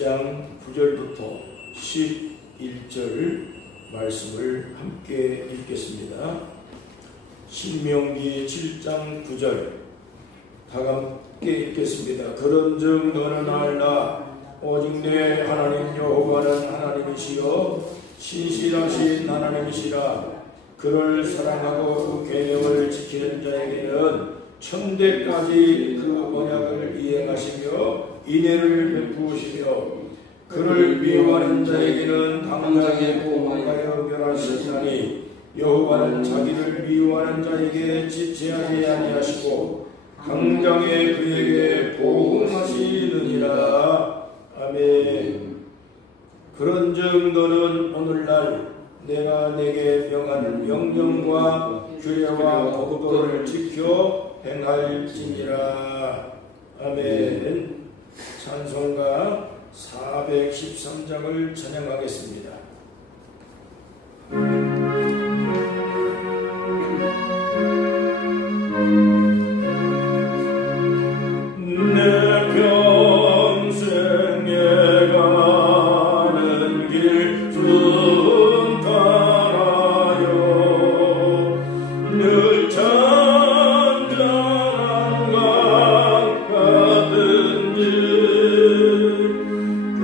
7장 9절부터 11절 말씀을 함께 읽겠습니다. 신명기 7장 9절 다 함께 읽겠습니다. 그런즉 너는 알라 오직 내 하나님 여호와는 하나님이시여 신실하신 하나님이시라. 그를 사랑하고 그 계명을 지키는 자에게는 천대까지 그 언약을 이행하시며 인애를 베푸시며 그를 미워하는 자에게는 당장에 보호하여 멸하시리니 여호와는 자기를 미워하는 자에게 지체하지 아니하시고 당장에 그에게 보호하시느니라. 아멘. 그런즉 너는 오늘날 내가 내게 명하는 명령과 규례와 법도를 지켜 행할지니라. 아멘. 찬송가 413장을 찬양하겠습니다.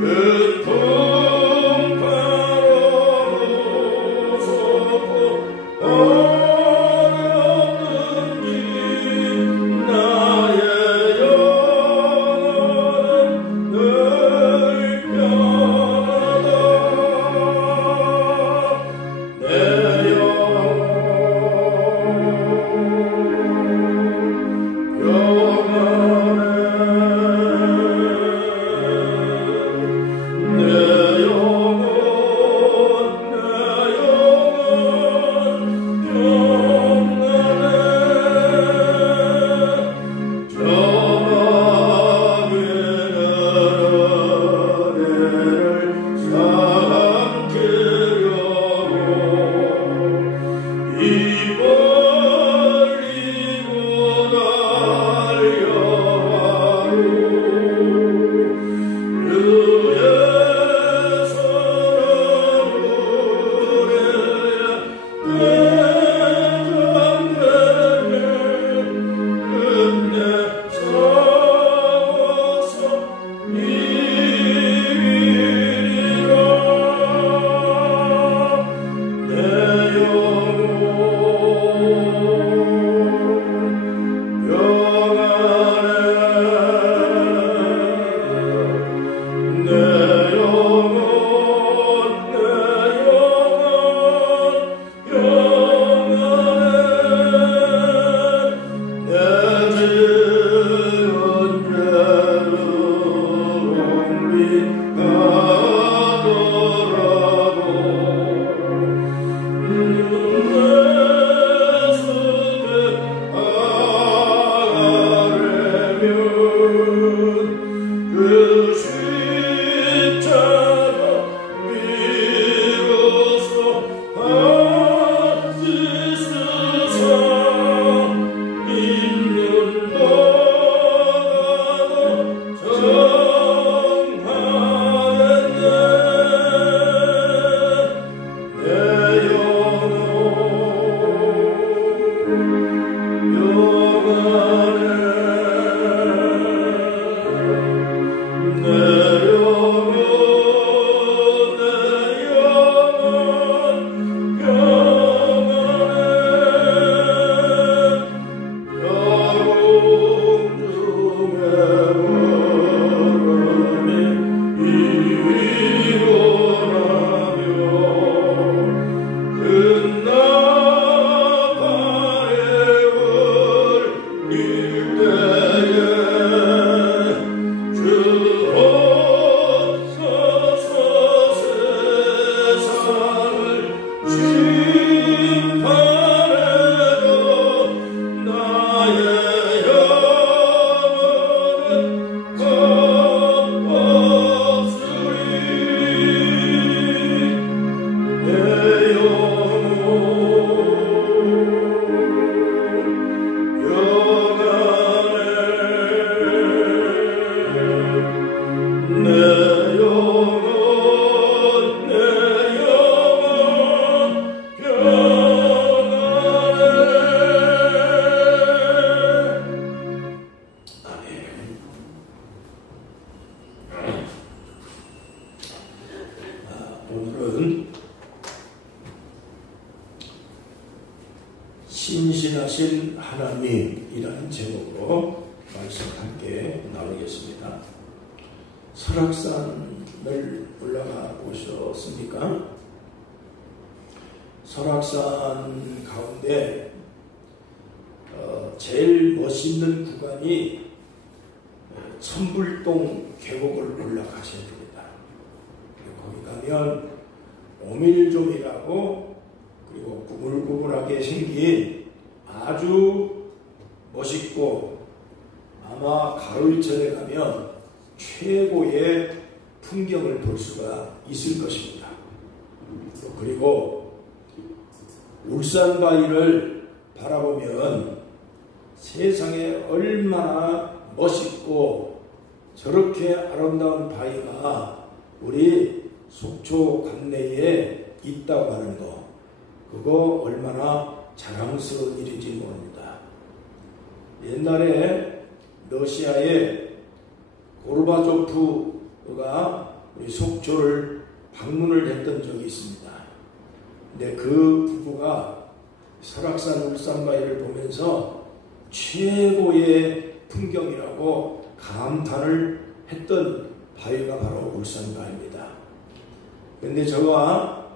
그 풍파를 오늘은 신실하신 하나님이라는 제목으로 말씀 함께 나누겠습니다. 설악산을 올라가 보셨습니까? 설악산 가운데 제일 멋있는 구간이 천불동 계곡을 올라가셔야 됩니다. 거기 가면 오밀조밀하고 그리고 구불구불하게 생긴 아주 멋있고 아마 가을철에 가면 최고의 풍경을 볼 수가 있을 것입니다. 그리고 울산바위를 바라보면 세상에 얼마나 멋있고 저렇게 아름다운 바위가 우리 속초 관내에 있다고 하는 거, 그거 얼마나 자랑스러운 일인지 모릅니다. 옛날에 러시아의 고르바초프가 우리 속초를 방문을 했던 적이 있습니다. 근데 그 부부가 설악산 울산바위를 보면서 최고의 풍경이라고 감탄을 했던 바위가 바로 울산바위입니다. 그런데 저와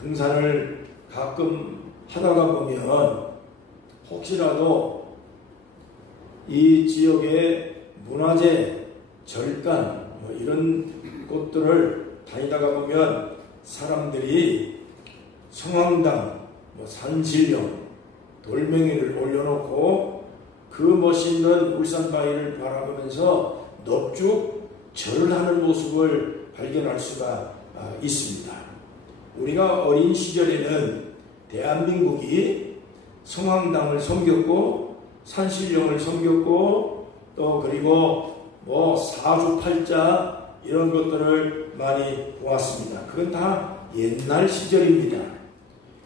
등산을 가끔 하다가 보면 혹시라도 이 지역의 문화재, 절간 이런 곳들을 다니다가 보면 사람들이 성황당, 산신령, 돌멩이를 올려놓고 그 멋있는 울산바위를 바라보면서 넙죽 절을 하는 모습을 발견할 수가 있습니다. 우리가 어린 시절에는 대한민국이 성황당을 섬겼고 산신령을 섬겼고 또 그리고 사주팔자 이런 것들을 많이 보았습니다. 그건 다 옛날 시절입니다.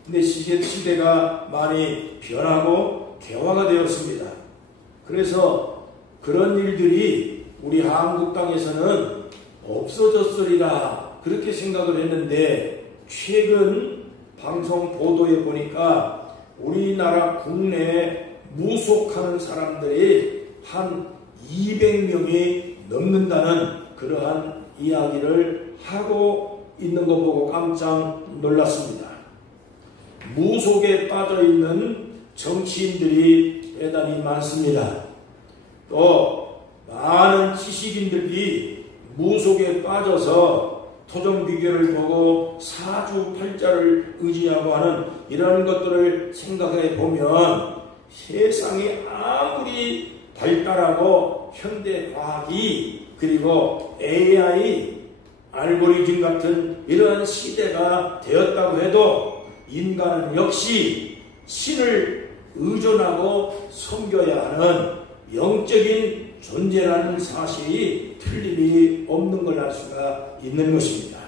근데 시대가 많이 변하고 개화가 되었습니다. 그래서 그런 일들이 우리 한국 땅에서는 없어졌으리라 그렇게 생각을 했는데 최근 방송 보도에 보니까 우리나라 국내에 무속하는 사람들이 한 200명이 넘는다는 그러한 이야기를 하고 있는 거 보고 깜짝 놀랐습니다. 무속에 빠져있는 정치인들이 대단히 많습니다. 또 많은 지식인들이 무속에 빠져서 토종비결을 보고 사주팔자를 의지하고 하는 이런 것들을 생각해 보면 세상이 아무리 발달하고 현대과학이 그리고 AI, 알고리즘 같은 이러한 시대가 되었다고 해도 인간은 역시 신을 의존하고 섬겨야 하는 영적인 존재라는 사실이 틀림이 없는 걸 알 수가 있는 것입니다.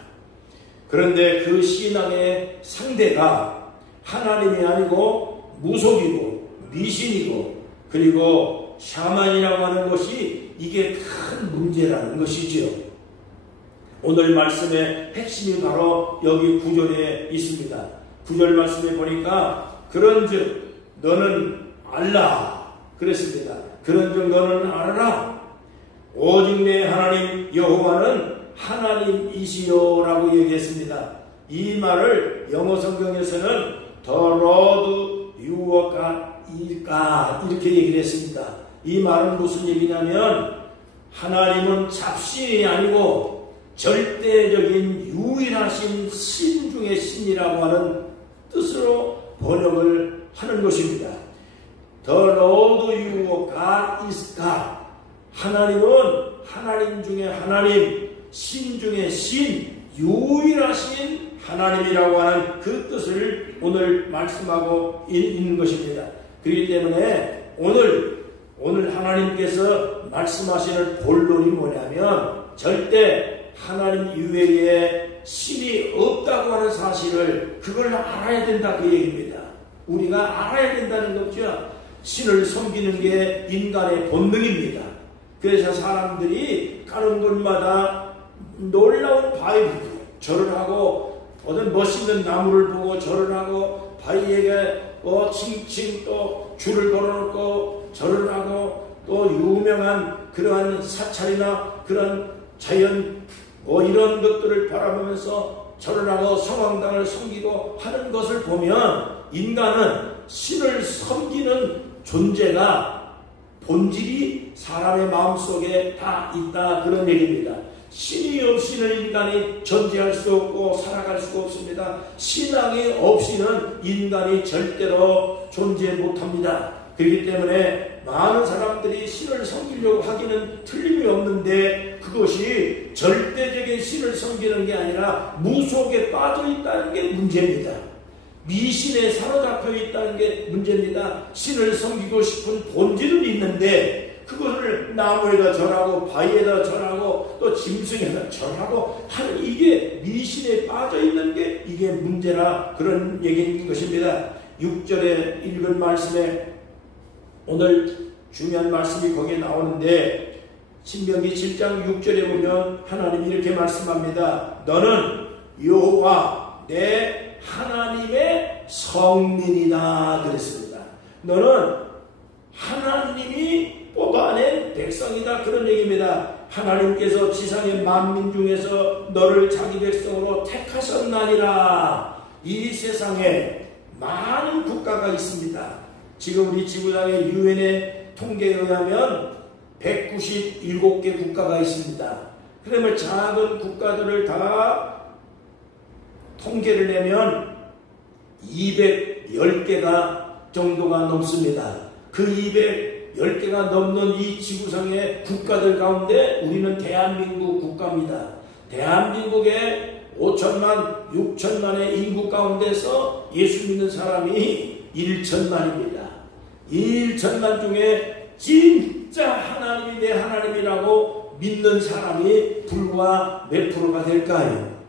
그런데 그 신앙의 상대가 하나님이 아니고 무속이고 미신이고 그리고 샤만이라고 하는 것이 이게 큰 문제라는 것이지요. 오늘 말씀의 핵심이 바로 여기 9절에 있습니다. 9절 말씀에 보니까 그런즉 너는 알라 그랬습니다. 그런즉 너는 알아라 오직 내 하나님 여호와는 하나님이시요라고 얘기했습니다. 이 말을 영어 성경에서는 The Lord your God일까 이렇게 얘기를 했습니다. 이 말은 무슨 얘기냐면 하나님은 잡신이 아니고 절대적인 유일하신 신 중의 신이라고 하는 뜻으로 번역을 하는 것입니다. The Lord your God is God. 하나님은 하나님 중에 하나님, 신 중에 신, 유일하신 하나님이라고 하는 그 뜻을 오늘 말씀하고 있는 것입니다. 그렇기 때문에 오늘 하나님께서 말씀하시는 본론이 뭐냐면 절대 하나님 이외에 신이 없다고 하는 사실을 그걸 알아야 된다 그 얘기입니다. 우리가 알아야 된다는 거죠. 신을 섬기는 게 인간의 본능입니다. 그래서 사람들이 가는 곳마다 놀라운 바위 절을 하고 어떤 멋있는 나무를 보고 절을 하고 바위에게 칭칭 또 줄을 걸어놓고 절을 하고 또 유명한 그러한 사찰이나 그런 자연 이런 것들을 바라보면서 절을 하고 성황당을 섬기고 하는 것을 보면 인간은 신을 섬기는 존재가 본질이 사람의 마음속에 다 있다 그런 얘기입니다. 신이 없이는 인간이 존재할 수 없고 살아갈 수가 없습니다. 신앙이 없이는 인간이 절대로 존재 못합니다. 그렇기 때문에 많은 사람들이 신을 섬기려고 하기는 틀림이 없는데 그것이 절대적인 신을 섬기는 게 아니라 무속에 빠져 있다는 게 문제입니다. 미신에 사로잡혀 있다는 게 문제입니다. 신을 섬기고 싶은 본질은 있는데 그것을 나무에다 절하고 바위에다 절하고 또 짐승에다 절하고 하는 이게 미신에 빠져 있는 게 이게 문제라 그런 얘기인 것입니다. 6절에 읽은 말씀에 오늘 중요한 말씀이 거기에 나오는데 신명기 7장 6절에 보면 하나님이 이렇게 말씀합니다. 너는 여호와 내 하나님의 성민이다 그랬습니다. 너는 하나님이 뽑아낸 백성이다 그런 얘기입니다. 하나님께서 지상의 만민 중에서 너를 자기 백성으로 택하셨나니라. 이 세상에 많은 국가가 있습니다. 지금 우리 지구상의 유엔의 통계에 의하면 197개 국가가 있습니다. 그러면 작은 국가들을 다 통계를 내면 210개가 정도가 넘습니다. 그 210개가 넘는 이 지구상의 국가들 가운데 우리는 대한민국 국가입니다. 대한민국의 5천만, 6천만의 인구 가운데서 예수 믿는 사람이 1천만입니다. 1천만 중에 진짜 하나님이 내 하나님이라고 믿는 사람이 불과 몇 프로가 될까요?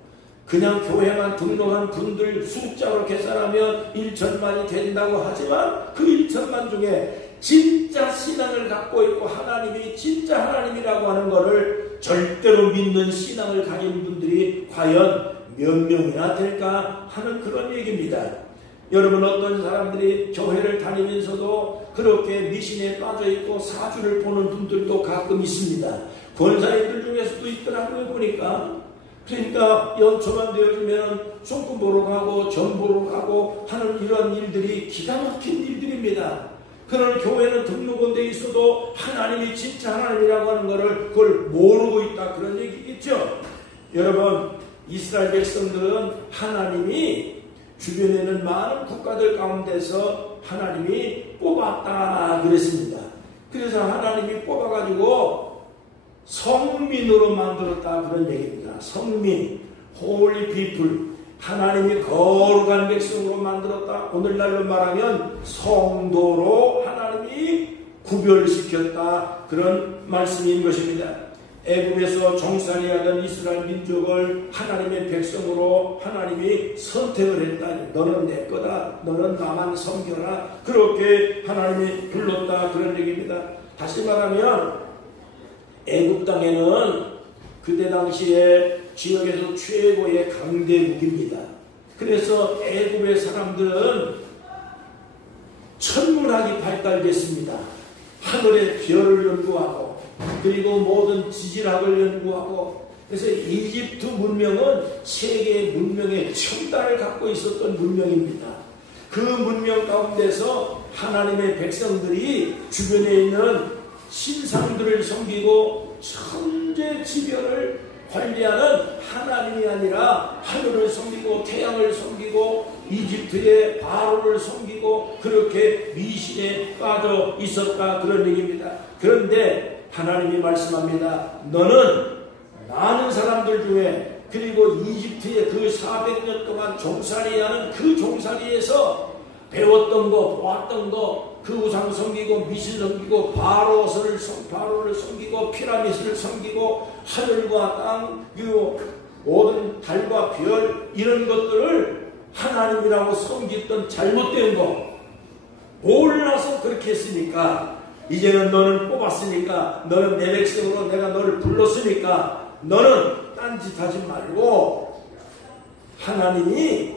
그냥 교회만 등록한 분들 숫자로 계산하면 1천만이 된다고 하지만 그 1천만 중에 진짜 신앙을 갖고 있고 하나님이 진짜 하나님이라고 하는 것을 절대로 믿는 신앙을 가진 분들이 과연 몇 명이나 될까 하는 그런 얘기입니다. 여러분 어떤 사람들이 교회를 다니면서도 그렇게 미신에 빠져있고 사주를 보는 분들도 가끔 있습니다. 권사님들 중에서도 있더라고요 보니까. 그러니까 연초만 되어지면 손금 보러 가고 점 보러 가고 하는 이런 일들이 기가 막힌 일들입니다. 그런 교회는 등록은 돼 있어도 하나님이 진짜 하나님이라고 하는 것을 그걸 모르고 있다 그런 얘기겠죠. 여러분 이스라엘 백성들은 하나님이 주변에는 많은 국가들 가운데서 하나님이 뽑았다 그랬습니다. 그래서 하나님이 뽑아가지고 성민으로 만들었다 그런 얘기입니다. 성민, holy people, 하나님이 거룩한 백성으로 만들었다. 오늘날로 말하면 성도로 하나님이 구별시켰다 그런 말씀인 것입니다. 애굽에서 종살이하던 이스라엘 민족을 하나님의 백성으로 하나님이 선택을 했다. 너는 내 거다. 너는 나만 섬겨라. 그렇게 하나님이 불렀다 그런 얘기입니다. 다시 말하면 애굽 땅에는 그때 당시에 지역에서 최고의 강대국입니다. 그래서 애굽의 사람들은 천문학이 발달됐습니다. 하늘의 별을 연구하고 그리고 모든 지질학을 연구하고 그래서 이집트 문명은 세계의 문명의 첨단을 갖고 있었던 문명입니다. 그 문명 가운데서 하나님의 백성들이 주변에 있는 신상들을 섬기고 천재지변을 관리하는 하나님이 아니라 하늘을 섬기고 태양을 섬기고 이집트의 바로를 섬기고 그렇게 미신에 빠져 있었다 그런 얘기입니다. 그런데 하나님이 말씀합니다. 너는 많은 사람들 중에 그리고 이집트의 그 400년 동안 종살이하는 그 종살이에서 배웠던 거 보았던 거 그 우상 섬기고 미신 섬기고 바로를 섬기고 피라미드를 섬기고 하늘과 땅 그리고 모든 달과 별 이런 것들을 하나님이라고 섬겼던 잘못된 거 몰라서 그렇게 했으니까 이제는 너는 뽑았으니까 너는 내 백성으로 내가 너를 불렀으니까 너는 딴짓하지 말고 하나님이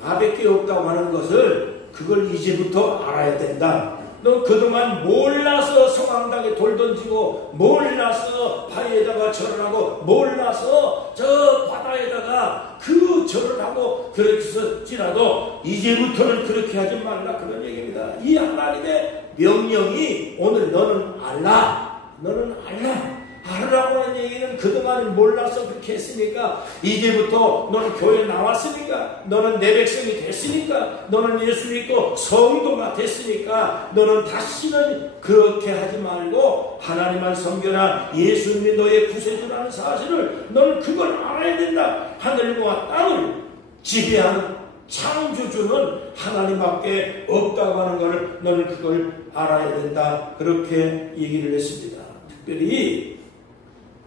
나밖에 없다고 하는 것을 그걸 이제부터 알아야 된다. 너 그동안 몰라서 성황당에 돌 던지고 몰라서 바위에다가 절을 하고 몰라서 저 바다에다가 그 절을 하고 그랬을지라도 이제부터는 그렇게 하지 말라 그런 얘기입니다. 이 하나님의 명령이 오늘 너는 알라. 너는 알라. 알으라고 하는 얘기는 그동안 몰라서 그렇게 했으니까 이제부터 너는 교회에 나왔으니까 너는 내 백성이 됐으니까 너는 예수 믿고 성도가 됐으니까 너는 다시는 그렇게 하지 말고 하나님만 섬겨라. 예수님이 너의 구세주라는 사실을 너는 그걸 알아야 된다. 하늘과 땅을 지배하는 창조주는 하나님밖에 없다고 하는 것을 너는 그걸 알아야 된다. 그렇게 얘기를 했습니다. 특별히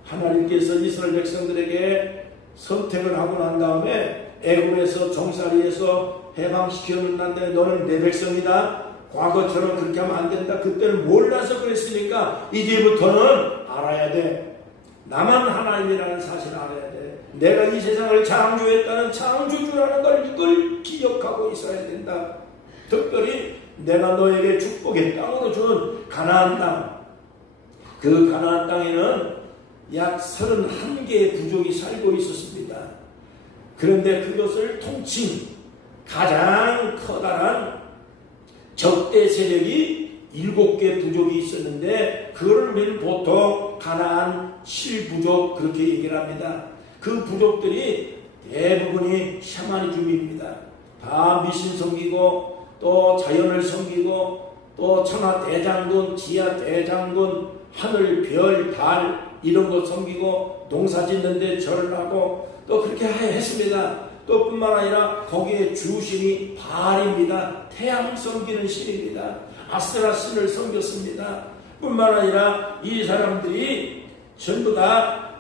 하나님께서 이스라엘 백성들에게 선택을 하고 난 다음에 애굽에서 종살이에서 해방시켜놓은 다음에 너는 내 백성이다. 과거처럼 그렇게 하면 안 된다. 그때는 몰라서 그랬으니까 이제부터는 알아야 돼. 나만 하나님이라는 사실을 알아야 돼. 내가 이 세상을 창조했다는 창조주라는 걸 이걸 기억하고 있어야 된다. 특별히 내가 너에게 축복의 땅으로 준 가나안 땅. 그 가나안 땅에는 약 31개의 부족이 살고 있었습니다. 그런데 그것을 통칭 가장 커다란 적대 세력이 7개 부족이 있었는데 그걸 우리는 보통 가나안 7부족 그렇게 얘기를 합니다. 그 부족들이 대부분이 샤머니즘입니다. 다 미신 섬기고 또 자연을 섬기고 또 천하 대장군, 지하 대장군, 하늘, 별, 달 이런 거 섬기고 농사 짓는데 절을 하고 또 그렇게 했습니다. 또 뿐만 아니라 거기에 주신이 바알입니다. 태양 섬기는 신입니다. 아세라 신을 섬겼습니다. 뿐만 아니라 이 사람들이 전부 다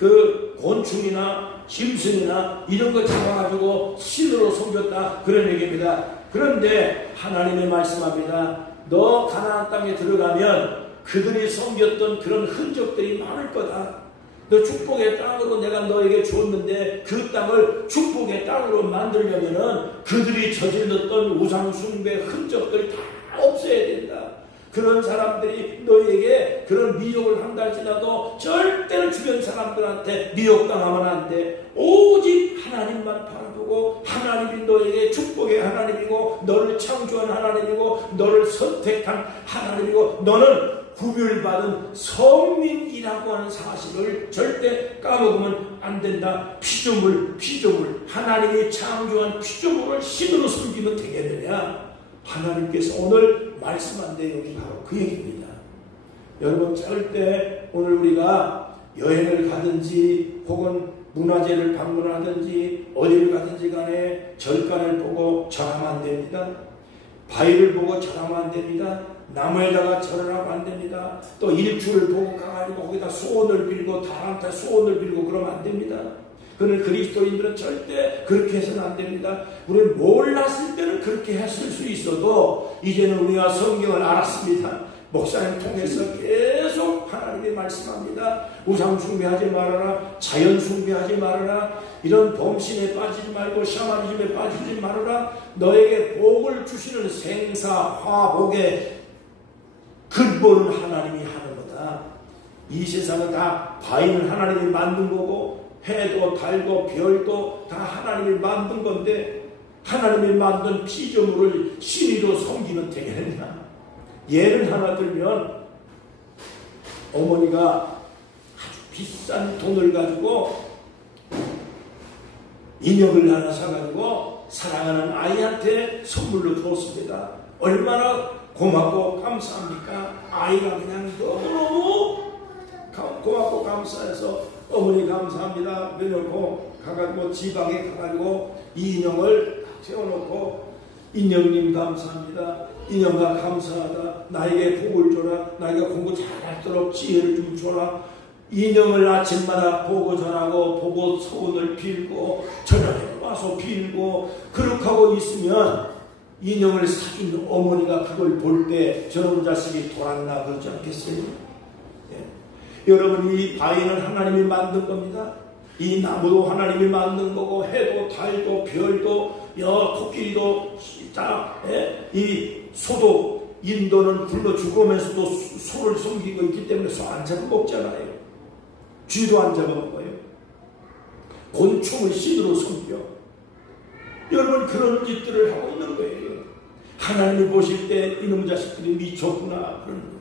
그 곤충이나 짐승이나 이런 거 잡아가지고 신으로 섬겼다 그런 얘기입니다. 그런데 하나님이 말씀합니다. 너 가나안 땅에 들어가면 그들이 섬겼던 그런 흔적들이 많을 거다. 너 축복의 땅으로 내가 너에게 주었는데 그 땅을 축복의 땅으로 만들려면은 그들이 저질렀던 우상 숭배 흔적들 다 없애야 된다. 그런 사람들이 너에게 그런 미혹을 한다 할지라도 절대로 주변 사람들한테 미혹당하면 안 돼. 오직 하나님만 바라보고 하나님이 너에게 축복의 하나님이고 너를 창조한 하나님이고 너를 선택한 하나님이고 너는 구별받은 성민이라고 하는 사실을 절대 까먹으면 안 된다. 피조물 하나님이 창조한 피조물을 신으로 섬기면 되겠느냐. 하나님께서 오늘 말씀한 내용이 바로 그 얘기입니다. 여러분 절대 오늘 우리가 여행을 가든지 혹은 문화재를 방문하든지 어디를 가든지 간에 절간을 보고 절하면 안 됩니다. 바위를 보고 절하면 안 됩니다. 나무에다가 절을 하면 안 됩니다. 또 일출을 보고 가가지고 거기다 소원을 빌고 달한테 소원을 빌고 그러면 안 됩니다. 그는 그리스도인들은 절대 그렇게 해서는 안 됩니다. 우리는 몰랐을 때는 그렇게 했을 수 있어도 이제는 우리가 성경을 알았습니다. 목사님 통해서 계속 하나님이 말씀합니다. 우상 숭배하지 말아라. 자연 숭배하지 말아라. 이런 범신에 빠지지 말고 샤머니즘에 빠지지 말아라. 너에게 복을 주시는 생사 화복의 근본은 하나님이 하는 거다. 이 세상은 다 바위는 하나님이 만든 거고 해도 달도 별도 다 하나님이 만든 건데 하나님이 만든 피조물을 신이로 섬기면 되겠느냐. 예를 하나 들면 어머니가 아주 비싼 돈을 가지고 인형을 하나 사가지고 사랑하는 아이한테 선물로 줬습니다. 얼마나 고맙고 감사합니까? 아이가 그냥 너무너무 고맙고 감사해서 어머니 감사합니다. 그래놓고 가가지고 지방에 가가지고 이 인형을 세워놓고 인형님 감사합니다. 인형아 감사하다. 나에게 복을 줘라. 나에게 공부 잘할도록 지혜를 좀 줘라. 인형을 아침마다 보고 전하고 보고 소원을 빌고 저녁에 와서 빌고 그렇게 하고 있으면 인형을 사준 어머니가 그걸 볼 때 저런 자식이 돌았나 그러지 않겠어요? 예. 여러분 이 바위는 하나님이 만든 겁니다. 이 나무도 하나님이 만든 거고, 해도 달도 별도 코끼리도 이 소도 인도는 굶어 죽으면서도 소를 섬기고 있기 때문에 소 안 잡아먹잖아요. 쥐도 안 잡아먹어요. 곤충을 신으로 섬겨. 여러분 그런 짓들을 하고 있는 거예요. 하나님이 보실 때 이놈 자식들이 미쳤구나 그런 거예요.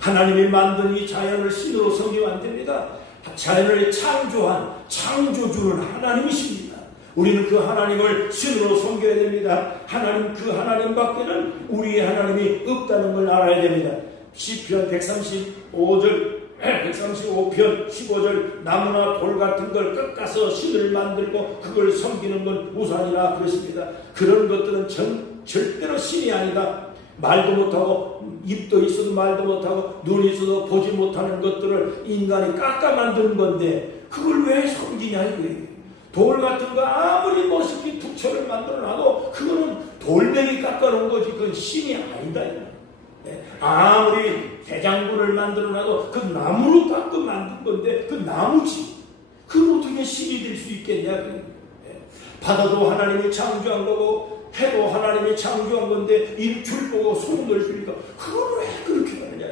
하나님이 만든 이 자연을 신으로 섬기면 안 됩니다. 자연을 창조한 창조주는 하나님이십니다. 우리는 그 하나님을 신으로 섬겨야 됩니다. 하나님, 그 하나님밖에는 우리의 하나님이 없다는 걸 알아야 됩니다. 시편 135편 15절 나무나 돌 같은 걸 깎아서 신을 만들고 그걸 섬기는 건 우상이라 그랬습니다. 그런 것들은 절대로 신이 아니다. 말도 못하고 입도 있어도 말도 못하고 눈이 있어도 보지 못하는 것들을 인간이 깎아 만드는 건데 그걸 왜 섬기냐 이거예요. 돌 같은 거 아무리 멋있게 부처를 만들어놔도 그거는 돌멩이 깎아놓은 거지 그건 신이 아니다. 아무리 대장군을 만들어놔도 그 나무로 깎아 만든 건데 그 나무지. 그건 어떻게 신이 될 수 있겠냐. 바다도 하나님이 창조한 거고 해도 하나님이 창조한 건데 일출 보고 소문을 들으니까 그걸 왜 그렇게 하느냐.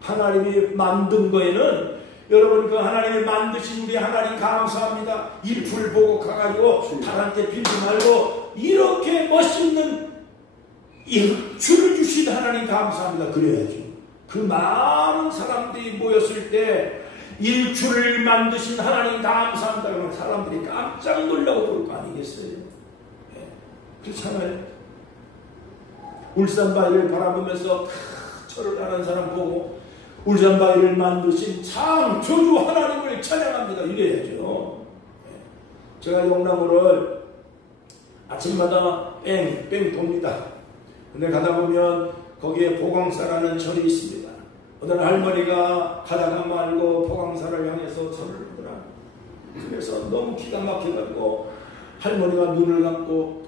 하나님이 만든 거에는 여러분 그 하나님이 만드신 우리 하나님 감사합니다. 일출 보고 가가지고 달한테 빌지 말고 이렇게 멋있는 일출을 주신 하나님 감사합니다. 그래야죠. 그 많은 사람들이 모였을 때 일출을 만드신 하나님 감사합니다. 그러면 사람들이 깜짝 놀라고 그럴 거 아니겠어요? 그렇잖아요. 울산바위를 바라보면서 절을 하는 사람 보고 울산바위를 만드신 창조주 하나님을 찬양합니다. 이래야죠. 제가 영남으로 아침마다 뺑뺑 돕니다. 근데 가다 보면 거기에 보광사라는 절이 있습니다. 어떤 할머니가 가다가 말고 보광사를 향해서 절을 하더라. 그래서 너무 기가 막혀가지고 할머니가 눈을 감고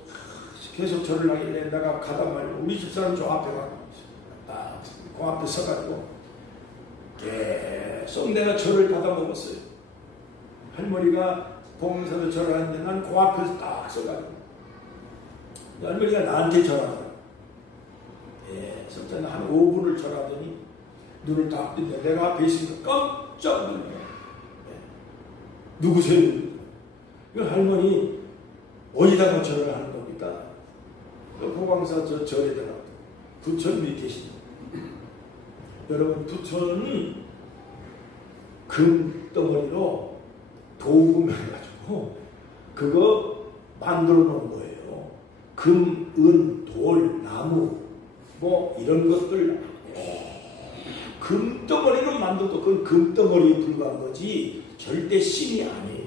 계속 절을 하길래 내가 가다 말고 우리 집사람 저 앞에 가고 딱 그 앞에 서가지고 계속 내가 절을 받아 먹었어요. 할머니가 보광사로 절을 하는데 난 그 앞에서 딱 서가지고 할머니가 나한테 절하더라. 그래서 한 5분을 절하더니 눈을 딱 뜬다. 내가 앞에 있으니까 깜짝 놀라요. 누구세요? 그 할머니 어디다가 절을 하는 겁니까? 보광사 저 절에다가 부처님이 계십니다. 여러분 부처는 금덩어리로 도금 해가지고 그거 만들어 놓은 거예요. 금, 은, 돌, 나무 뭐 이런 것들 금덩어리로 만들어도 그건 금덩어리에 불과한 거지 절대 신이 아니에요.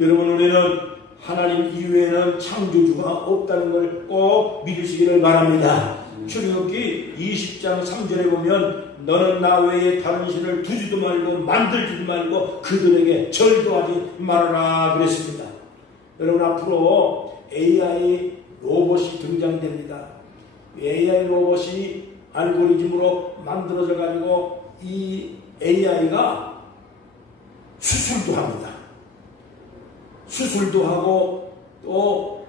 여러분 우리는 하나님 이외에는 창조주가 없다는 걸 꼭 믿으시기를 바랍니다. 출애굽기 20장 3절에 보면 너는 나 외에 다른 신을 두지도 말고 만들지도 말고 그들에게 절도 하지 말아라 그랬습니다. 여러분 앞으로 AI 로봇이 등장됩니다. AI 로봇이 알고리즘으로 만들어져 가지고 이 AI가 수술도 합니다. 수술도 하고 또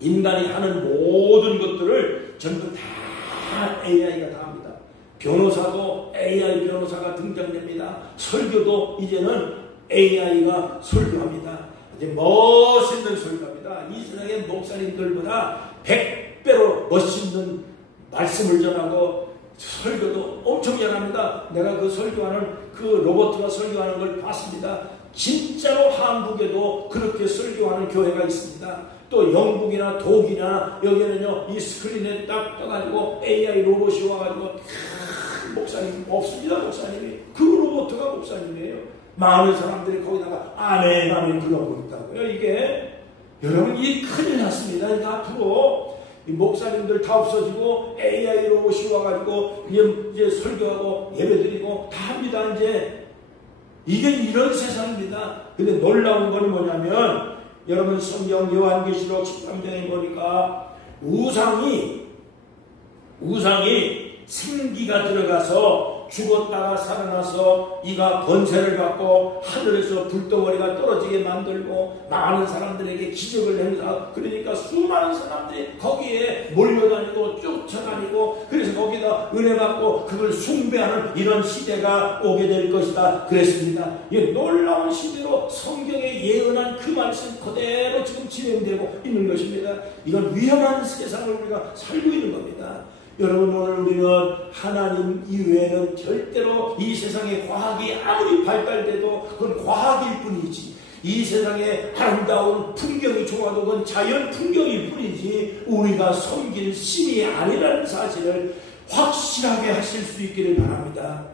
인간이 하는 모든 것들을 전부 다 AI가 다 합니다. 변호사도 AI 변호사가 등장됩니다. 설교도 이제는 AI가 설교합니다. 이제 멋있는 설교합니다. 이 세상의 목사님들보다 100배로 멋있는 말씀을 전하고 설교도 엄청 잘합니다. 내가 그 설교하는 그 로봇가 설교하는 걸 봤습니다. 진짜로 한국에도 그렇게 설교하는 교회가 있습니다. 또 영국이나 독일이나 여기는요 이 스크린에 딱 떠가지고 AI 로봇이 와가지고 목사님 없습니다. 목사님이 그 로봇가 목사님이에요. 많은 사람들이 거기다가 아멘 아멘 그러고 있다고요. 이게 여러분 이 큰일 났습니다. 그러니까 앞으로 이 목사님들 다 없어지고 AI 로봇이 와가지고 이제 설교하고 예배드리고 다 합니다. 이제 이게 이런 세상입니다. 근데 놀라운 건 뭐냐면 여러분 성경 요한계시록 13장에 보니까 우상이 생기가 들어가서 죽었다가 살아나서 이가 권세를 받고 하늘에서 불덩어리가 떨어지게 만들고 많은 사람들에게 기적을 행사. 그러니까 수많은 사람들이 거기에 몰려다니고 쫓아다니고 그래서 거기다 은혜 받고 그걸 숭배하는 이런 시대가 오게 될 것이다 그랬습니다. 이 놀라운 시대로 성경에 예언한 그 말씀 그대로 지금 진행되고 있는 것입니다. 이건 위험한 세상을 우리가 살고 있는 겁니다. 여러분, 오늘 우리는 하나님 이외에는 절대로 이 세상의 과학이 아무리 발달돼도 그건 과학일 뿐이지, 이 세상의 아름다운 풍경이 좋아도 그건 자연 풍경일 뿐이지 우리가 섬길 신이 아니라는 사실을 확실하게 하실 수 있기를 바랍니다.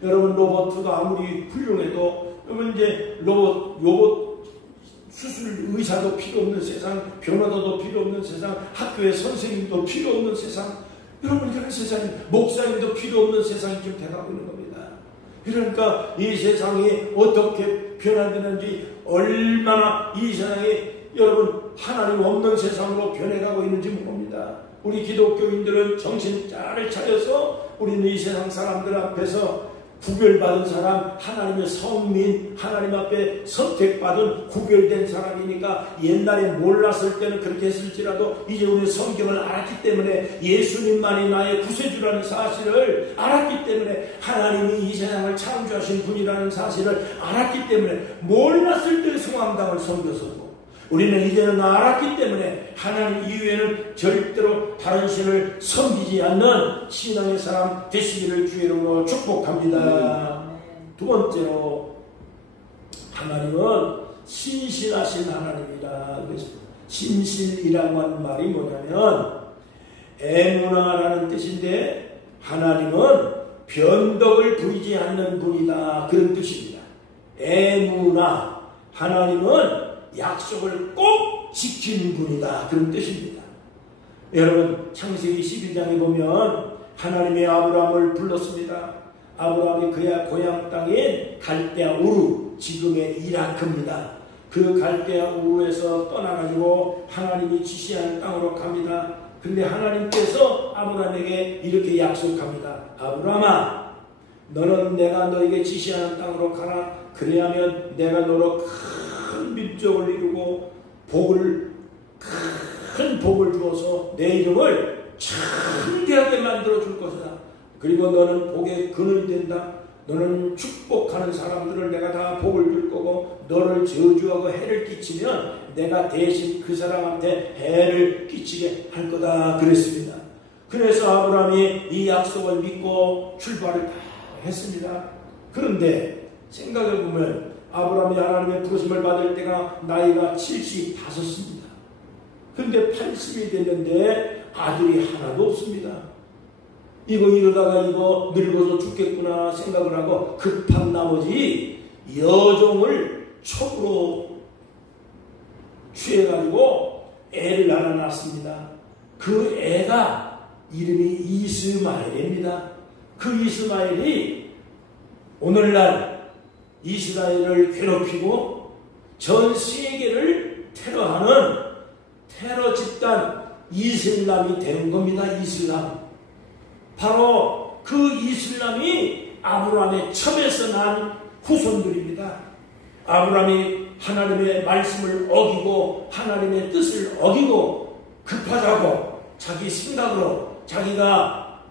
여러분, 로봇도 아무리 훌륭해도 여러분 이제 로봇 수술 의사도 필요 없는 세상, 변호사도 필요 없는 세상, 학교의 선생님도 필요 없는 세상, 여러분 그런 세상이, 목사님도 필요 없는 세상이 지금 돼가고 있는 겁니다. 그러니까 이 세상이 어떻게 변화되는지, 얼마나 이 세상이 여러분 하나님 없는 세상으로 변해가고 있는지 모릅니다. 우리 기독교인들은 정신 잘 차려서 우리는 이 세상 사람들 앞에서 구별받은 사람, 하나님의 성민, 하나님 앞에 선택받은 구별된 사람이니까 옛날에 몰랐을 때는 그렇게 했을지라도 이제 우리 성경을 알았기 때문에, 예수님만이 나의 구세주라는 사실을 알았기 때문에, 하나님이 이 세상을 창조하신 분이라는 사실을 알았기 때문에, 몰랐을 때 성황당을 섬겼었고, 우리는 이제는 알았기 때문에 하나님 이외에는 절대로 다른 신을 섬기지 않는 신앙의 사람 되시기를 주의 이름으로 축복합니다. 두 번째로, 하나님은 신실하신 하나님이다. 신실이라고 하는 말이 뭐냐면 에무나라는 뜻인데, 하나님은 변덕을 부리지 않는 분이다, 그런 뜻입니다. 에무나, 하나님은 약속을 꼭 지키는 분이다, 그런 뜻입니다. 여러분, 창세기 11장에 보면 하나님의 아브라함을 불렀습니다. 아브라함이 그의 고향 땅인 갈대아 우르, 지금의 이라크입니다. 그 갈대아 우르에서 떠나가지고 하나님이 지시한 땅으로 갑니다. 그런데 하나님께서 아브라함에게 이렇게 약속합니다. 아브라함아, 너는 내가 너에게 지시하는 땅으로 가라. 그래야면 내가 너로 큰 민족을 이루고 큰 복을 주어서 내 이름을 창대하게 만들어 줄 것이다. 그리고 너는 복의 근원이 된다. 너는 축복하는 사람들을 내가 다 복을 줄 거고, 너를 저주하고 해를 끼치면 내가 대신 그 사람한테 해를 끼치게 할 거다, 그랬습니다. 그래서 아브라함이 이 약속을 믿고 출발을 다 했습니다. 그런데 생각해보면 아브라함이 하나님의 부르심을 받을 때가 나이가 75입니다. 그런데 80이 됐는데 아들이 하나도 없습니다. 이러다가 늙어서 죽겠구나 생각을 하고 급한 나머지 여종을 촉으로 취해가지고 애를 하나 낳습니다. 그 애가 이름이 이스마엘입니다. 그 이스마엘이 오늘날 이스라엘을 괴롭히고 전 세계를 테러하는 테러 집단 이슬람이 된 겁니다. 이슬람. 바로 그 이슬람이 아브라함의 첩에서 난 후손들입니다. 아브라함이 하나님의 말씀을 어기고 하나님의 뜻을 어기고 급하자고 자기 생각으로 자기가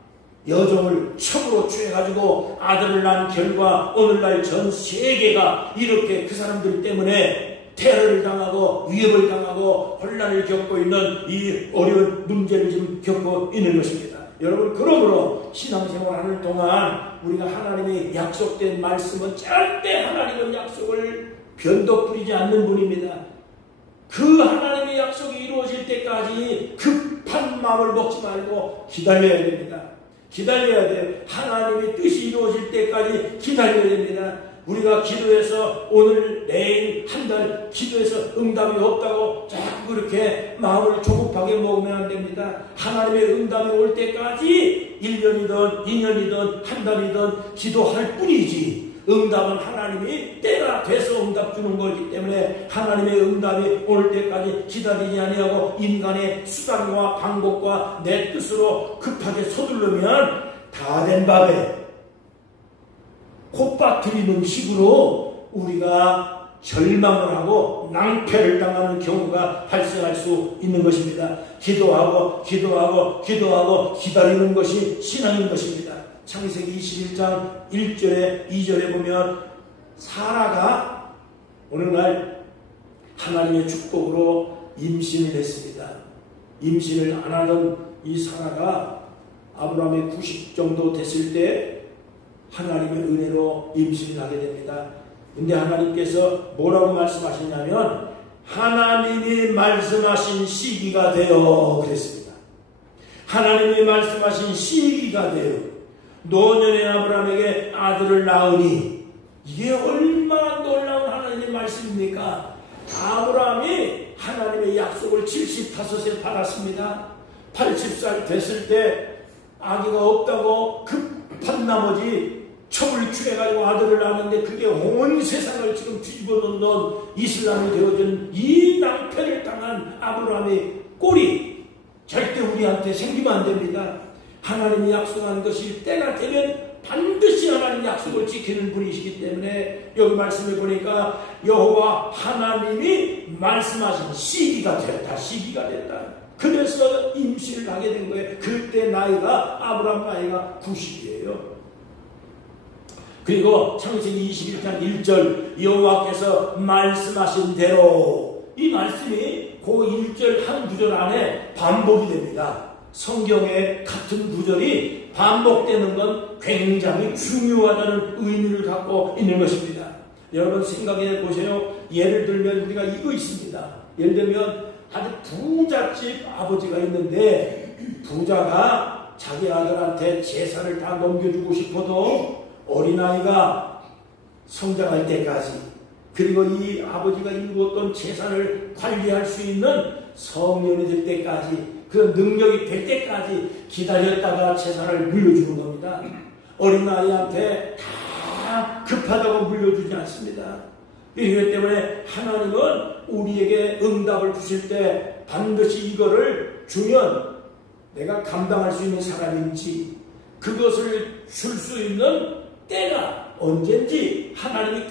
여종을 첩으로 취해가지고 아들을 낳은 결과 오늘날 전 세계가 이렇게 그 사람들 때문에 테러를 당하고 위협을 당하고 혼란을 겪고 있는 이 어려운 문제를 지금 겪고 있는 것입니다. 여러분, 그러므로 신앙생활하는 동안 우리가 하나님의 약속된 말씀은 절대 하나님은 약속을 변덕 부리지 않는 분입니다. 그 하나님의 약속이 이루어질 때까지 급한 마음을 먹지 말고 기다려야 됩니다. 기다려야 돼. 하나님의 뜻이 이루어질 때까지 기다려야 됩니다. 우리가 기도해서 오늘, 내일, 한 달 기도해서 응답이 없다고 자꾸 그렇게 마음을 조급하게 먹으면 안 됩니다. 하나님의 응답이 올 때까지 1년이든 2년이든 한 달이든 기도할 뿐이지, 응답은 하나님이 때가 돼서 응답 주는 거기 때문에 하나님의 응답이 올 때까지 기다리지 아니하고 인간의 수단과 방법과 내 뜻으로 급하게 서두르면 다 된 밥에 콧바트리는 식으로 우리가 절망을 하고 낭패를 당하는 경우가 발생할 수 있는 것입니다. 기도하고 기다리는 것이 신앙인 것입니다. 창세기 21장 1절에 2절에 보면 사라가 어느 날 하나님의 축복으로 임신을 했습니다. 임신을 안 하던 이 사라가 아브라함의 90 정도 됐을 때 하나님의 은혜로 임신을 하게 됩니다. 근데 하나님께서 뭐라고 말씀하셨냐면 하나님이 말씀하신 시기가 되어 그랬습니다. 하나님이 말씀하신 시기가 되어 노년의 아브라함에게 아들을 낳으니 이게 얼마나 놀라운 하나님의 말씀입니까? 아브라함이 하나님의 약속을 75세 받았습니다. 80살 됐을 때 아기가 없다고 급한 나머지 첩을 취해가지고 아들을 낳았는데 그게 온 세상을 지금 뒤집어 놓는 이슬람이 되어준 이 낭패를 당한 아브라함의 꼴이 절대 우리한테 생기면 안 됩니다. 하나님이 약속한 것이 때가 되면 반드시 하나님 약속을 지키는 분이시기 때문에 여기 말씀해 보니까 여호와 하나님이 말씀하신 시기가 됐다. 그래서 임신을 하게 된 거예요. 그때 나이가 아브라함 나이가 90이에요. 그리고 창세기 21장 1절 여호와께서 말씀하신 대로 이 말씀이 그 1절 한 구절 안에 반복이 됩니다. 성경의 같은 구절이 반복되는 건 굉장히 중요하다는 의미를 갖고 있는 것입니다. 여러분 생각해 보세요. 예를 들면 우리가 이거 있습니다. 예를 들면 아주 부잣집 아버지가 있는데 부자가 자기 아들한테 재산을 다 넘겨주고 싶어도 어린아이가 성장할 때까지 그리고 이 아버지가 이루었던 재산을 관리할 수 있는 성년이 될 때까지 그 능력이 될 때까지 기다렸다가 재산을 물려주는 겁니다. 어린아이한테 다 급하다고 물려주지 않습니다. 이것 때문에 하나님은 우리에게 응답을 주실 때 반드시 이거를 주면 내가 감당할 수 있는 사람인지 그것을 줄 수 있는 때가 언젠지 하나님이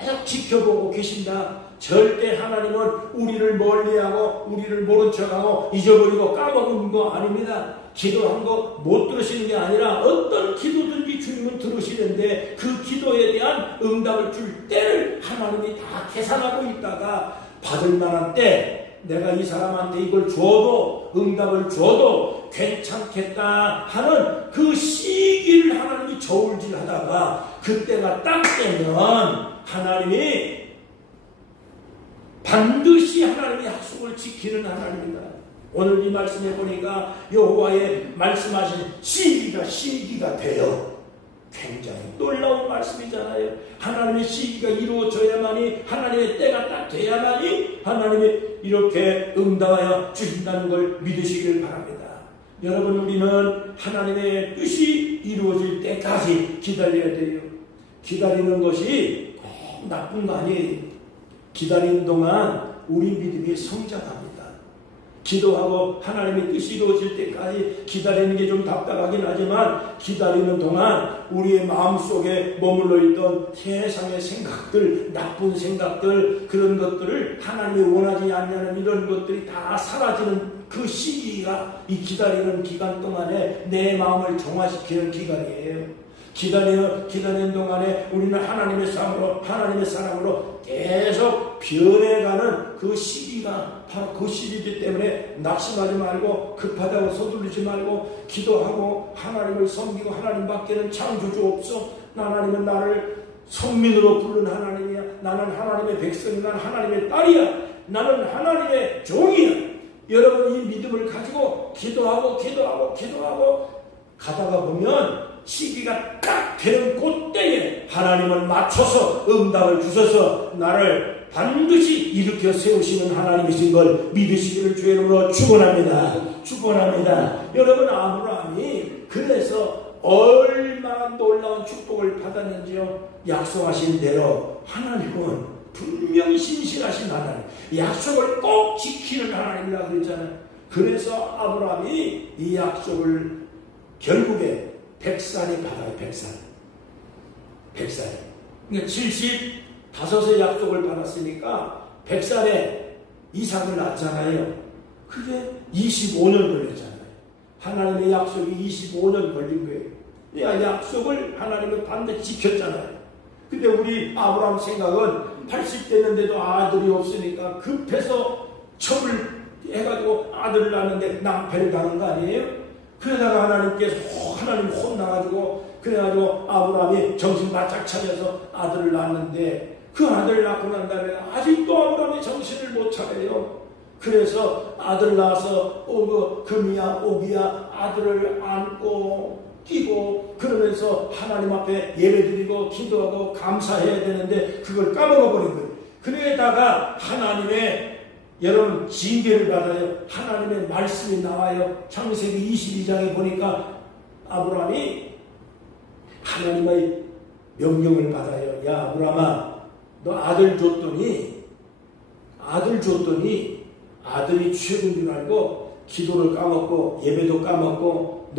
계속 지켜보고 계신다. 절대 하나님은 우리를 멀리하고 우리를 모른 척하고 잊어버리고 까먹은 거 아닙니다. 기도한 거 못 들으시는 게 아니라 어떤 기도든지 주님은 들으시는데 그 기도에 대한 응답을 줄 때를 하나님이 다 계산하고 있다가 받을 만한 때 내가 이 사람한테 이걸 줘도 응답을 줘도 괜찮겠다 하는 그 시기를 하나님이 저울질하다가 그때가 딱 되면 하나님이 반드시 하나님의 약속을 지키는 하나님이다. 오늘 이 말씀에 보니까 여호와의 말씀하신 시기가 되어 굉장히 놀라운 말씀이잖아요. 하나님의 시기가 이루어져야만이 하나님의 때가 딱 돼야만이 하나님이 이렇게 응답하여 주신다는 걸 믿으시길 바랍니다. 여러분 우리는 하나님의 뜻이 이루어질 때까지 기다려야 돼요. 기다리는 것이 꼭 나쁜 거 아니에요. 기다리는 동안 우리 믿음이 성장합니다. 기도하고 하나님의 뜻이 이루어질 때까지 기다리는 게 좀 답답하긴 하지만 기다리는 동안 우리의 마음속에 머물러 있던 세상의 생각들, 나쁜 생각들 그런 것들을 하나님이 원하지 않냐는 이런 것들이 다 사라지는 그 시기가 이 기다리는 기간 동안에 내 마음을 정화시키는 기간이에요. 기다리는 동안에 우리는 하나님의 사람으로 계속 변해가는 그 시기가 바로 그 시기이기 때문에 낙심하지 말고 급하다고 서두르지 말고 기도하고 하나님을 섬기고 하나님밖에는 창조주 없어. 하나님은 나를 성민으로 부른 하나님이야. 나는 하나님의 백성이야. 나는 하나님의 딸이야. 나는 하나님의 종이야. 여러분 이 믿음을 가지고 기도하고 가다가 보면 시기가 딱 되는 그때에 하나님을 맞춰서 응답을 주셔서 나를 반드시 일으켜 세우시는 하나님이신 걸 믿으시기를 주의 이름으로 축원합니다. 여러분 아브라함이 그래서 얼마나 놀라운 축복을 받았는지요. 약속하신 대로 하나님은 분명히 신실하신 하나님, 약속을 꼭 지키는 하나님이라고 그랬잖아요. 그래서 아브라함이 이 약속을 결국에 100살이 받아요. 100살. 100살. 그러니까 75의 약속을 받았으니까 100살에 이삭을 낳았잖아요. 그게 25년 걸렸잖아요. 하나님의 약속이 25년 걸린 거예요. 약속을 하나님은 반드시 지켰잖아요. 근데 우리 아브라함 생각은 80 됐는데도 아들이 없으니까 급해서 첩을 해가지고 아들을 낳는데 낭패를 당한 거 아니에요? 그러다가 하나님 혼나가지고 그래가지고 아브라함이 정신 바짝 차려서 아들을 낳았는데 그 아들을 낳고 난 다음에 아직도 아브라함이 정신을 못 차려요. 그래서 아들 낳아서 금이야 오기야 아들을 안고 끼고 그러면서 하나님 앞에 예배드리고 기도하고 감사해야 되는데 그걸 까먹어버린 거예요. 그러다가 하나님의 여러분 징계를 받아요. 하나님의 말씀이 나와요. 창세기 22장에 보니까 아브라함이 하나님의 명령을 받아요. 야 아브라함아 너 아들 줬더니 아들이 최고인 줄 알고 기도를 까먹고 예배도 까먹고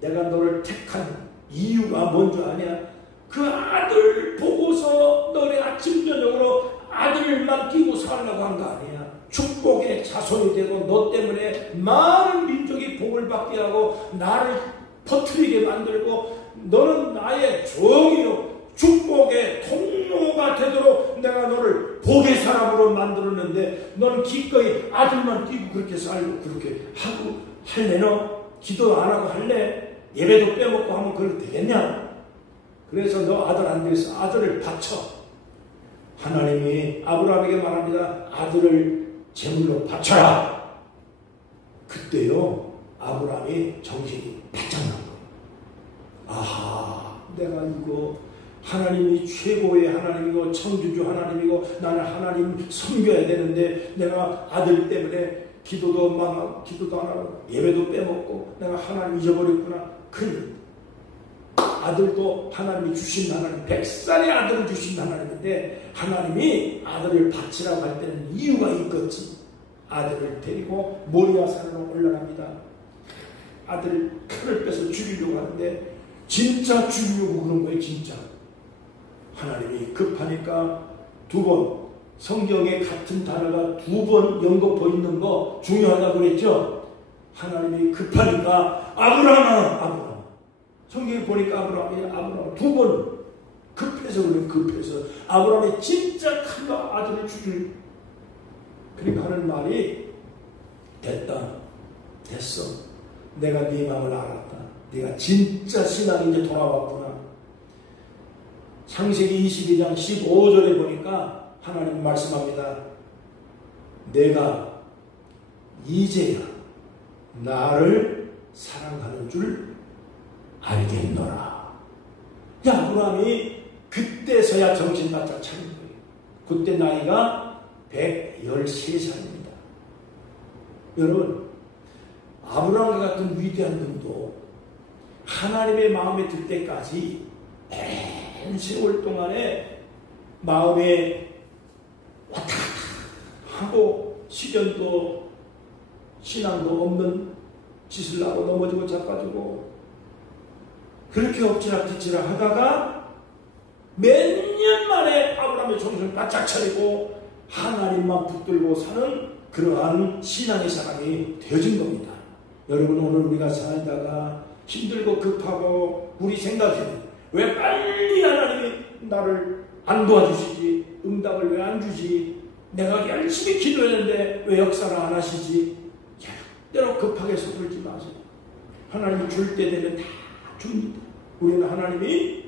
내가 너를 택한 이유가 뭔지 아냐? 그 아들 보고서 너네 아침 저녁으로 아들만 끼고 살라고 한 거 아니야. 축복의 자손이 되고 너 때문에 많은 민족이 복을 받게 하고 나를 퍼뜨리게 만들고 너는 나의 종이요 축복의 통로가 되도록 내가 너를 복의 사람으로 만들었는데 너는 기꺼이 아들만 끼고 그렇게 살고 그렇게 하고 할래? 너 기도 안 하고 할래? 예배도 빼먹고 하면 그렇게 되겠냐? 그래서 너 아들 안 되겠어. 아들을 바쳐. 하나님이 아브라함에게 말합니다. 아들을 제물로 바쳐라. 그때요 아브라함이 정신이 바짝 난 거예요. 아하 내가 이거 하나님이 최고의 하나님이고 창조주 하나님이고 나는 하나님 섬겨야 되는데 내가 아들 때문에 기도도 안 하고 예배도 빼먹고 내가 하나님 잊어버렸구나. 큰일. 아들도 하나님이 주신 하나님 100살의 아들을 주신 하나님인데 하나님이 아들을 바치라고 할 때는 이유가 있겠지. 아들을 데리고 모리아 산으로 올라갑니다. 아들을 칼을 빼서 죽이려고 하는데 진짜 죽이려고 그런 거예요. 진짜 하나님이 급하니까 2번 성경에 같은 단어가 2번 연거푸 있는 거 중요하다고 그랬죠. 하나님이 급하니까 아브라함 성경에 보니까 아브라함이 2번 급해서 그래. 급해서 아브라함이 진짜 큰 아들을 죽일 그러니까 하는 말이 됐어 내가 네 마음을 알았다. 네가 진짜 신앙이 이제 돌아왔구나. 창세기 22장 15절에 보니까 하나님 말씀합니다. 내가 이제야 나를 사랑하는 줄 알겠노라. 아브라함이 그때서야 정신 바짝 차린 거예요. 그때 나이가 113살입니다. 여러분 아브라함과 같은 위대한 분도 하나님의 마음에 들 때까지 오랜 세월 동안에 마음에 왔다 갔다 하고 시련도 신앙도 없는 짓을 하고 넘어지고 자빠지고 그렇게 엎치락뒤치락 하다가 몇 년 만에 아브라함의 정신을 바짝 차리고 하나님만 붙들고 사는 그러한 신앙의 사람이 되어진 겁니다. 여러분 오늘 우리가 살다가 힘들고 급하고 우리 생각에는 왜 빨리 하나님이 나를 안 도와주시지? 응답을 왜 안 주지? 내가 열심히 기도했는데 왜 역사를 안 하시지? 때로 급하게 서둘지 마세요. 하나님이 줄 때 되면 다 줍니다. 우리는 하나님이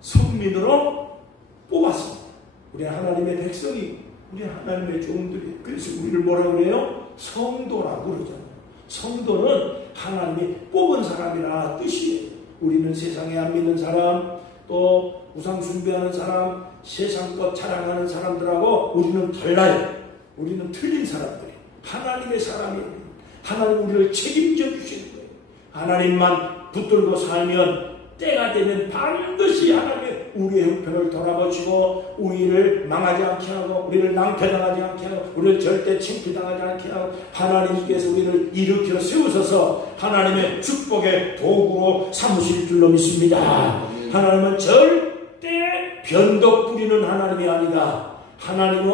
성민으로 뽑았습니다. 우리는 하나님의 백성이 우리는 하나님의 종들이에요. 그래서 우리를 뭐라고 그래요? 성도라고 그러잖아요. 성도는 하나님이 뽑은 사람이라 뜻이에요. 우리는 세상에 안 믿는 사람, 또 우상 숭배하는 사람, 세상 것 자랑하는 사람들하고 우리는 달라요. 우리는 틀린 사람들이에요. 하나님의 사람이에요. 하나님 우리를 책임져 주시는 거예요. 하나님만 붙들고 살면 때가 되면 반드시 하나님이 우리의 형편을 돌아보시고 우리를 망하지 않게 하고 우리를 낭패당하지 않게 하고 우리를 절대 창피당하지 않게 하고 하나님께서 우리를 일으켜 세우셔서 하나님의 축복의 도구로 삼으실 줄로 믿습니다. 하나님은 변덕 부리는 하나님이 아니다. 하나님은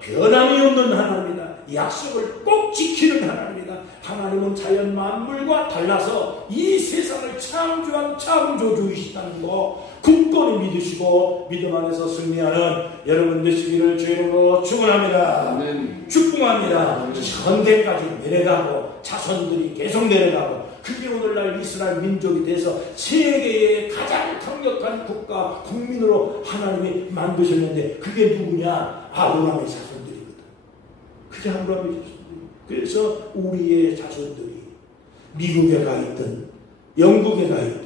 변함이 없는 하나님이다. 약속을 꼭 지키는 하나님이다. 하나님은 자연 만물과 달라서 이 세상을 창조한 창조주이시다는 거 굳건히 믿으시고 믿음 안에서 승리하는 여러분 되시기를 주님으로 축원합니다. 축복합니다. 현대까지 내려가고 자손들이 계속 내려가고 그게 오늘날 이스라엘 민족이 돼서 세계의 가장 강력한 국가 국민으로 하나님이 만드셨는데 그게 누구냐? 아브라함의 자손들이거든. 그게 아브라함의 자손들. 그래서 우리의 자손들이 미국에 가 있든 영국에 가 있든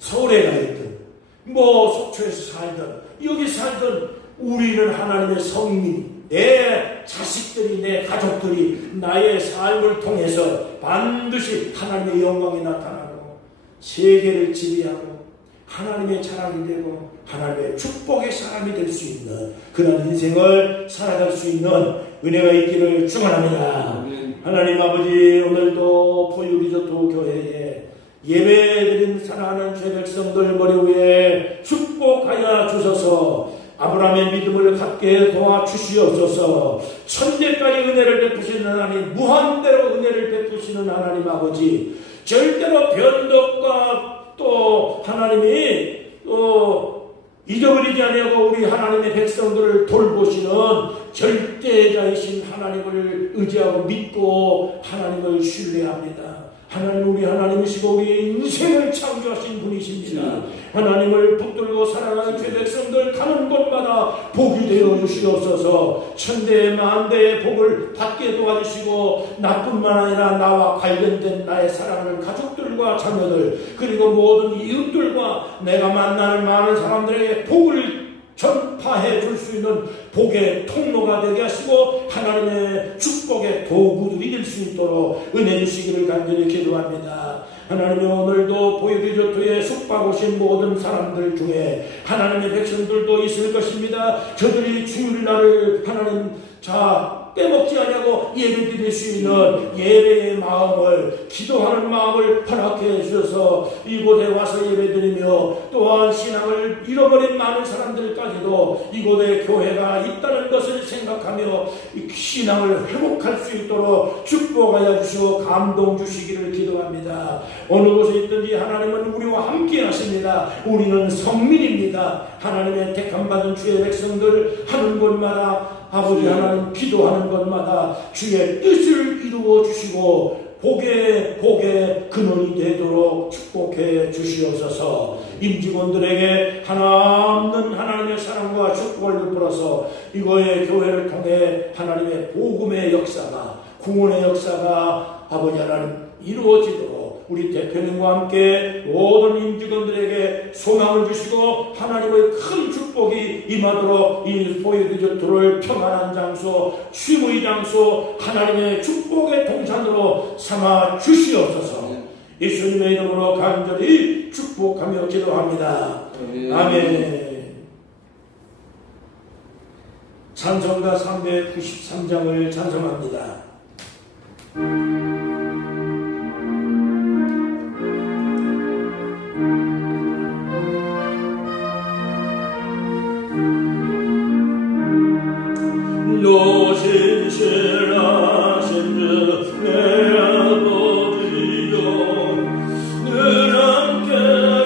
서울에 가 있든 뭐 속초에서 살든 여기 살든 우리는 하나님의 성민, 내 자식들이 내 가족들이 나의 삶을 통해서 반드시 하나님의 영광이 나타나고 세계를 지배하고 하나님의 자랑이 되고 하나님의 축복의 사람이 될 수 있는 그런 인생을 살아갈 수 있는 은혜가 있기를 축원합니다. 하나님 아버지, 오늘도 포유리조트 교회에 예배드린 사랑하는 죄 백성들 머리 위에 축복하여 주셔서 아브라함의 믿음을 갖게 도와주시옵소서. 천대까지 은혜를 베푸시는 하나님, 무한대로 은혜를 베푸시는 하나님 아버지, 절대로 변덕과 또 하나님이 잊어버리지 아니하고 우리 하나님의 백성들을 돌보시는 절대자이신 하나님을 의지하고 믿고 하나님을 신뢰합니다. 하나님, 우리 하나님이시고 우리 인생을 창조하신 분이십니다. 하나님을 붙들고 살아가는 죄 백성들 가는 곳마다 복이 되어 주시옵소서. 천대 만대의 복을 받게 도와주시고 나뿐만 아니라 나와 관련된 나의 사랑하는 가족들과 자녀들 그리고 모든 이웃들과 내가 만나는 많은 사람들에게 복을 전파해 줄 수 있는 복의 통로가 되게 하시고 하나님의 축복의 도구들이 될 수 있도록 은혜 주시기를 간절히 기도합니다. 하나님, 오늘도 보이리조트에 숙박 오신 모든 사람들 중에 하나님의 백성들도 있을 것입니다. 저들이 주일날을 하나님 빼먹지 않냐고 예배 드릴 수 있는 예배의 마음을, 기도하는 마음을 허락해 주셔서 이곳에 와서 예배 드리며 또한 신앙을 잃어버린 많은 사람들까지도 이곳에 교회가 있다는 것을 생각하며 신앙을 회복할 수 있도록 축복하여 주시고 감동 주시기를 기도합니다. 어느 곳에 있든지 하나님은 우리와 함께 하십니다. 우리는 성민입니다. 하나님의 택함받은 주의 백성들 하는 곳마다 아버지 하나님 기도하는 것마다 주의 뜻을 이루어 주시고 복의 근원이 되도록 축복해 주시옵소서. 임직원들에게 하나없는 하나님의 사랑과 축복을 베풀어서 이거의 교회를 통해 하나님의 복음의 역사가, 구원의 역사가 아버지 하나님 이루어지도록 우리 대표님과 함께 모든 임직원들에게 소망을 주시고 하나님의 큰 축복이 임하도록 이 포유리조트를 평안한 장소, 쉼의 장소, 하나님의 축복의 동산으로 삼아 주시옵소서. 예수님의 이름으로 간절히 축복하며 기도합니다. 아멘. 찬송가 393장을 찬송합니다. 신실하신 주 내 아버지여 늘 함께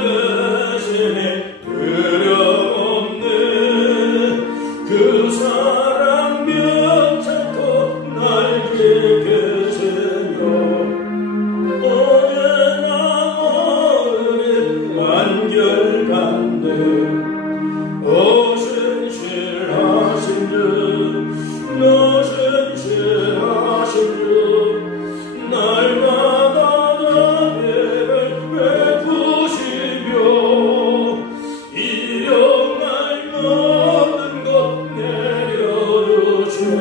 계시니 두려움없네. 그 사랑 면찮고 날 지키시며 언제나 너를 완결간대. 오 신실하신 주 신실하신 주 날마다 자비를 베푸시며 일용할 모든 것 내려주시네.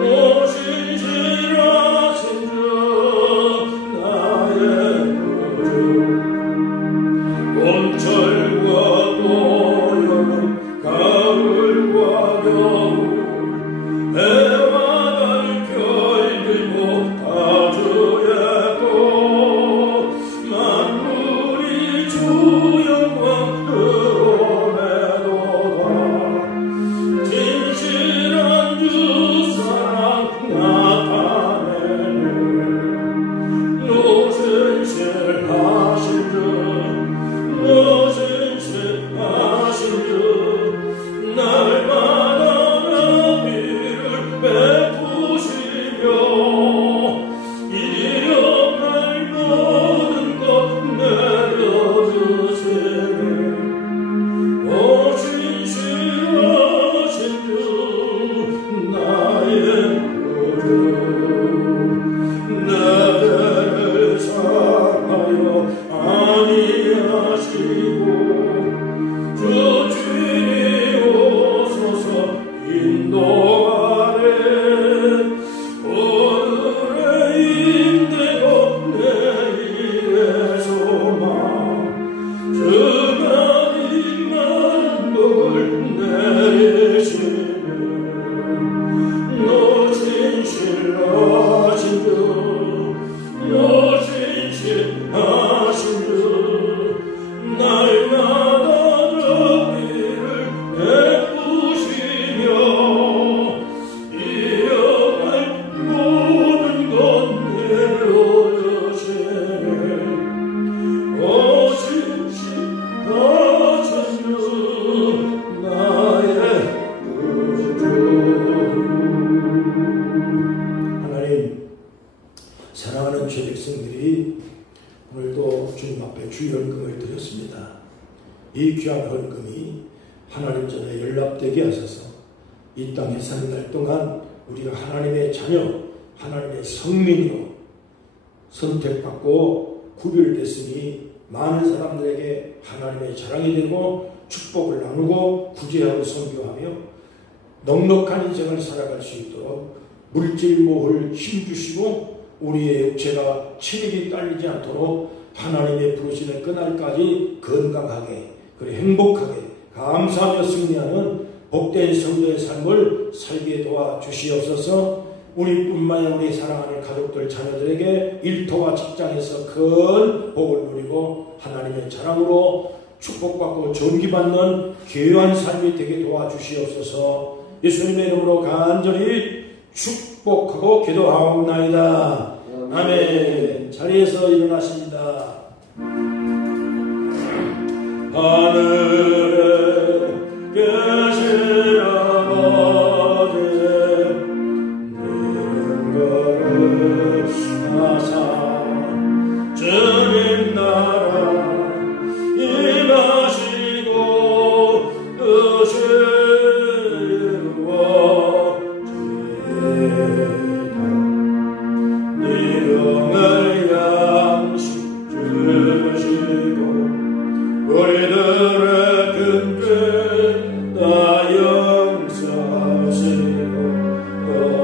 오신 백성들이 오늘도 주님 앞에 주연금을 드렸습니다. 이 귀한 헌금이 하나님 전에 연락되게 하셔서 이 땅에 사는 날 동안 우리가 하나님의 자녀, 하나님의 성민으로 선택받고 구별됐으니 많은 사람들에게 하나님의 자랑이 되고 축복을 나누고 구제하고 선교하며 넉넉한 인생을 살아갈 수 있도록 물질 모을 힘주시고 우리의 육체가 체력이 딸리지 않도록 하나님의 부르시는 그날까지 건강하게 그리고 행복하게 감사하며 승리하는 복된 성도의 삶을 살게 도와주시옵소서. 우리뿐만 아니라 우리 사랑하는 가족들 자녀들에게 일터와 직장에서 큰 복을 누리고 하나님의 자랑으로 축복받고 존귀받는 귀한 삶이 되게 도와주시옵소서. 예수님의 이름으로 간절히 축복하고 기도하옵나이다. 아멘. 자리에서 일어나십니다. 하늘에 계신 아버지 내 거룩하사 주님 나라 임하시고 이름을 양식 주시고 우리들의 끈끈 다 용서하시고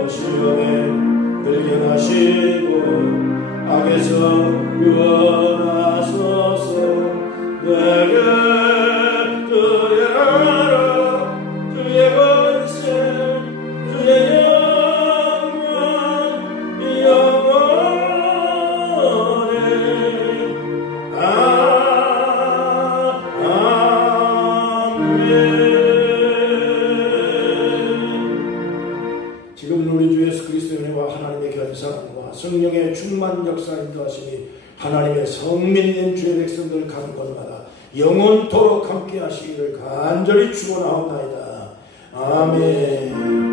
시험에 들게 하시고 악에서 구원하소서. 내게 주의 나라 주의 권세 주의 영광 영원히 아멘. 지금 우리 주 예수 그리스도의 은혜와 하나님의 견사함과 성령의 충만 역사 인도하심이 하나님의 성민이 된 주의 백성들 가는 곳마다 영원토록 함께 하시기를 간절히 축원하옵나이다. 아멘.